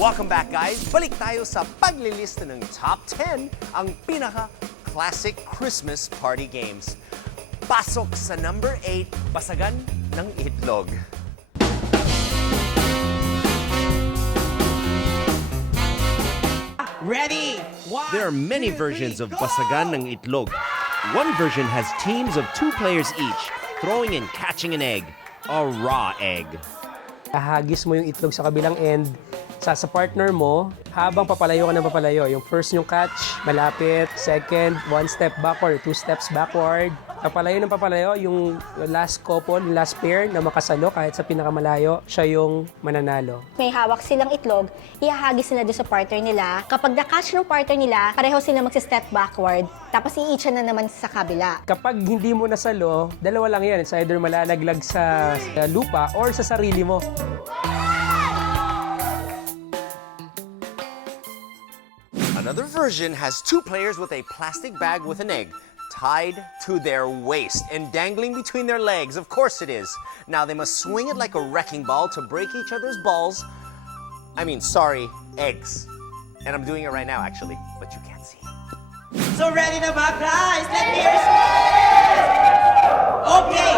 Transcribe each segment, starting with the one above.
Welcome back, guys. Balik tayo sa paglilista ng top 10 ang pinaka-classic Christmas party games. Pasok sa number 8, Basagan ng Itlog. Ready? There are many versions of Basagan ng Itlog. One version has teams of 2 players each, throwing and catching an egg, a raw egg. Hahagis mo yung itlog sa kabilang end, sa partner mo, habang papalayo ka ng papalayo. Yung first yung catch, malapit. Second, 1 step backward, 2 steps backward. Papalayo ng papalayo, yung last couple, yung last pair na makasalo kahit sa pinakamalayo, siya yung mananalo. May hawak silang itlog, ihahagis nila doon sa partner nila. Kapag na-catch ng partner nila, pareho sila magsi-step backward, tapos iitsa na naman sa kabila. Kapag hindi mo nasalo, dalawa lang yan. It's either malalaglag sa lupa or sa sarili mo. Another version has 2 players with a plastic bag with an egg tied to their waist and dangling between their legs. Of course it is. Now they must swing it like a wrecking ball to break each other's balls. Eggs. And I'm doing it right now, actually, but you can't see. So ready na ba, guys? Let me hear Okay!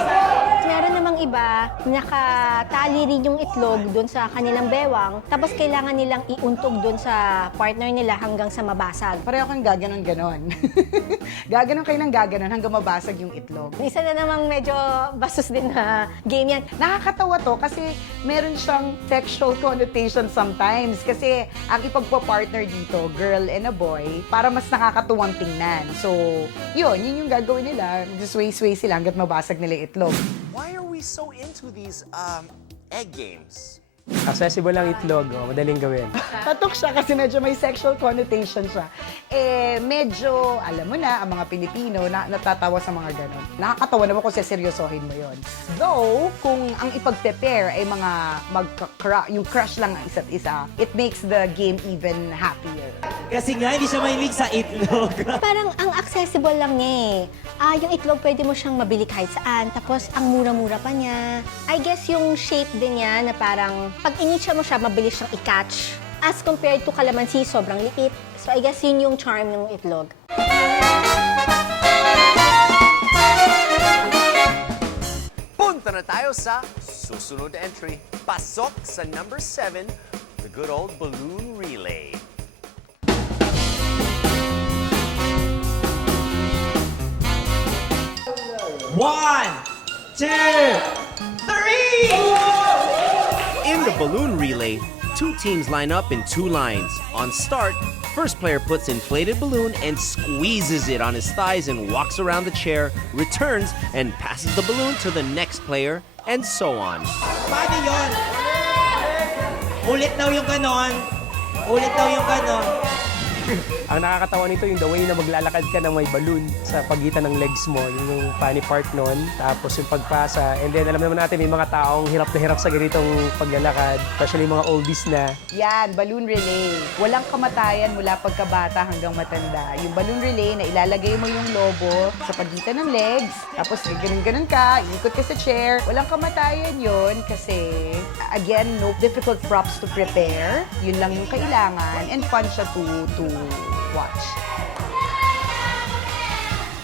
Meron namang iba, nakatali rin yung itlog doon sa kanilang bewang, tapos kailangan nilang iuntog doon sa partner nila hanggang sa mabasag. Pareho kang gaganon-ganon. Gaganon kayo ng gaganon hanggang mabasag yung itlog. Isa na namang medyo bastos din na game yan. Nakakatawa to kasi meron siyang sexual connotation sometimes. Kasi ang ipagpa-partner dito, girl and a boy, para mas nakakatuwang tingnan. So, yun yung gagawin nila. Just sway-sway sila hanggat mabasag nila yung itlog. Why are we so into these egg games? Accessible ang itlog, madaling gawin. Patok siya kasi medyo may sexual connotation siya. Medyo, alam mo na, ang mga Pilipino na natatawa sa mga ganon. Nakakatawa naman kung seseryosohin mo yon. Though, kung ang ipag-prepare ay mga yung crush lang ang isa't isa, it makes the game even happier. Kasi nga, hindi siya mahilig sa itlog. Parang ang accessible lang niya eh. Yung itlog pwede mo siyang mabili kahit saan, tapos ang mura-mura pa niya. I guess yung shape din niya na parang pag initsa mo siya, mabilis siyang i-catch. As compared to kalamansi, sobrang liit. So I guess yun yung charm ng itlog. Punta na tayo sa susunod na entry. Pasok sa number 7, the good old balloon relay. One, two, three! In the balloon relay, 2 teams line up in 2 lines. On start, first player puts inflated balloon and squeezes it on his thighs and walks around the chair, returns and passes the balloon to the next player, and so on. Paano yun? Ulit daw yung ganon. Ulit daw yung ganon. Ang nakakatawa nito yung the way na maglalakad ka na may balloon sa pagitan ng legs mo, yung funny part nun, tapos yung pagpasa. And then alam naman natin may mga taong hirap na hirap sa ganitong paglalakad, especially mga oldies na. Yan, balloon relay. Walang kamatayan mula pagkabata hanggang matanda. Yung balloon relay na ilalagay mo yung lobo sa pagitan ng legs, tapos ganun-ganun ka, ikot ka sa chair. Walang kamatayan yon kasi, again, no difficult props to prepare. Yun lang yung kailangan and fun siya to watch.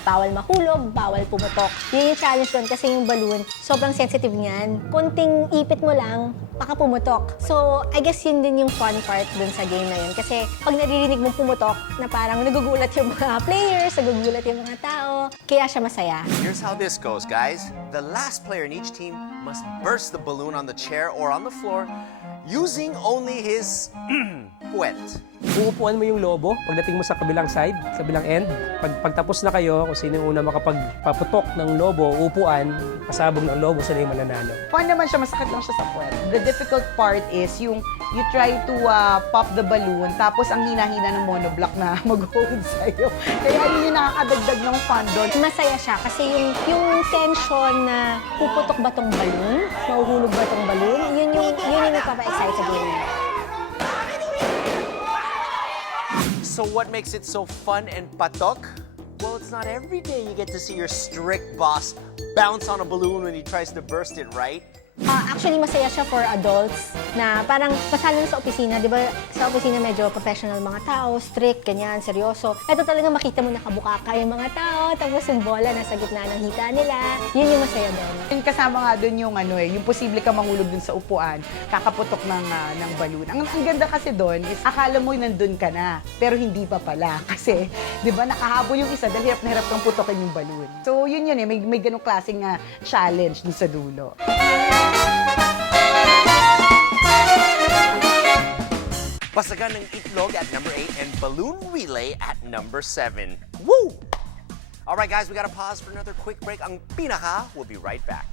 Bawal mahulog, bawal pumutok. Yun yung challenge doon kasi yung balloon, sobrang sensitive niyan. Konting ipit mo lang, baka pumutok. So, I guess yun din yung fun part dun sa game na yun. Kasi pag naririnig mong pumutok, na parang nagugulat yung mga players, nagugulat yung mga tao, kaya siya masaya. Here's how this goes, guys. The last player in each team must burst the balloon on the chair or on the floor using only his puwet. Uupuan mo yung lobo pagdating mo sa kabilang side, kabilang end. Pagtapos na kayo, kung sino yung una makapagpaputok ng lobo, upuan, pasabog ng lobo, sila yung mananalo. Fun naman siya, masakit lang siya sa puwet. The difficult part is yung you try to pop the balloon, tapos ang hina-hina ng monoblock na mag-hold sa'yo. Kaya yun yung nakakadagdag ng fun doon. Masaya siya kasi yung tension na puputok ba tong balloon, mahuhulog ba tong balloon, yun yung nagpapa-excite sa game. So what makes it so fun and patok? Well, it's not every day you get to see your strict boss bounce on a balloon when he tries to burst it, right? Actually, masaya siya for adults na parang kasali na sa opisina, di ba? Sa opisina medyo professional mga tao, strict, ganyan, seryoso. Ito talaga makita mo nakabukaka yung mga tao, tapos yung bola nasa gitna ng hita nila. Yun yung masaya doon. Yung kasama nga doon yung yung posible ka mahulog dun sa upuan, kakaputok ng balon. Ang ganda kasi doon is akala mo nandun ka na, pero hindi pa pala. Kasi, di ba, nakahabol yung isa dahil hirap na hirap kang putokin yung balon. So, yun may ganong klaseng challenge dun sa dulo. Basagan ng itlog at number 8 and balloon relay at number 7. Woo! All right, guys, we gotta pause for another quick break. Ang Pinaka, we'll be right back.